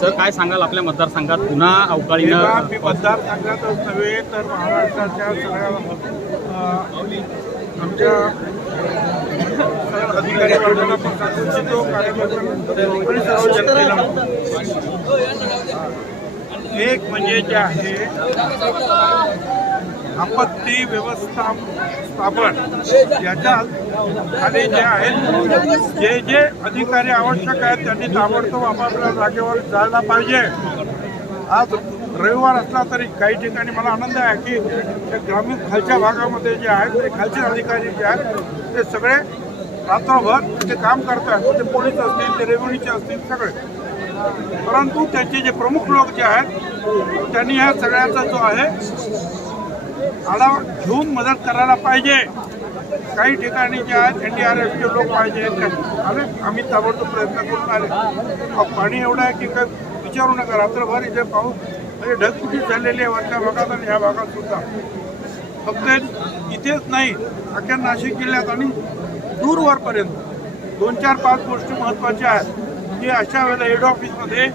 Sir काय सांगाल आपल्या मतदारसंघात? पुन्हा अवकाळी अवकाळीनं मी मतदारसंघातच नव्हे तर महाराष्ट्राच्या सगळ्या आमच्या अधिकारी वर्गाला पण सांगू इच्छितो सर्व जनतेला एक म्हणजे जे आहे आपत्ती व्यवस्थापन याच्या खाली जे आहेत जे जे अधिकारी आवश्यक आहेत त्यांनी ताबडतोब आपापल्या जागेवर जायला पाहिजे. आज रविवार असला तरी काही ठिकाणी मला आनंद आहे की ग्रामीण खालच्या भागामध्ये जे आहेत ते खालचे अधिकारी जे आहेत ते सगळे रात्रभर ते काम करतात ते पोलीस असतील ते रेव्हेन्यूचे असतील सगळे. परंतु त्यांचे जे प्रमुख लोक जे आहेत त्यांनी ह्या सगळ्याचा जो आहे आढावा घेऊन मदत करायला पाहिजे. काही ठिकाणी जे आहेत एन डी आर एफचे लोक पाहिजे. आले आम्ही ताबडतोब प्रयत्न करून आले. पाणी एवढं आहे की काय विचारू नका. रात्रभर इथे पाऊस. म्हणजे ढगफुटी झालेली आहे वरच्या भागात आणि ह्या भागात सुद्धा. फक्त इथेच नाही अख्ख्या नाशिक जिल्ह्यात आणि दूरवरपर्यंत. दोन चार पाच गोष्टी महत्त्वाच्या आहेत. की अशा वेळेला हेड ऑफिसमध्ये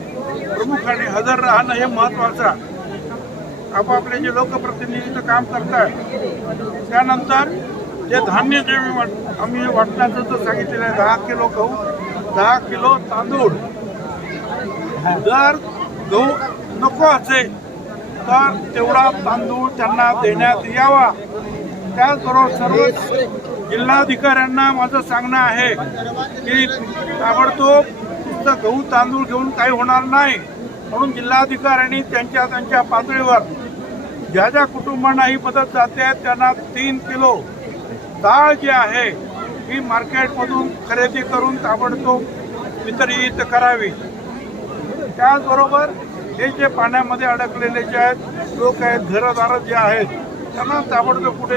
प्रमुखाने हजर राहणं हे महत्त्वाचं आहे. आपापले जे लोकप्रतिनिधीचं काम करतात त्यानंतर जे धान्य जे मी आम्ही वाटण्याचं तर सांगितलेलं आहे दहा किलो गहू दहा किलो तांदूळ. जर गहू नको असेल तर तेवढा तांदूळ त्यांना देण्यात यावा. त्याचबरोबर सर्व जिल्हाधिकाऱ्यांना माझं सांगणं आहे की ताबडतोब नुसतं गहू तांदूळ घेऊन काही होणार नाही. म्हणून जिल्हाधिकाऱ्यांनी त्यांच्या त्यांच्या पातळीवर ज्या ज्या कुटुंबांना ही मदत जाते त्यांना तीन किलो डाळ जी आहे ही मार्केटमधून खरेदी करून ताबडतोब वितरित करावी. त्याचबरोबर हे जे पाण्यामध्ये अडकलेले जे आहेत लोक आहेत घरदार जे आहेत त्यांना ताबडतोब कुठे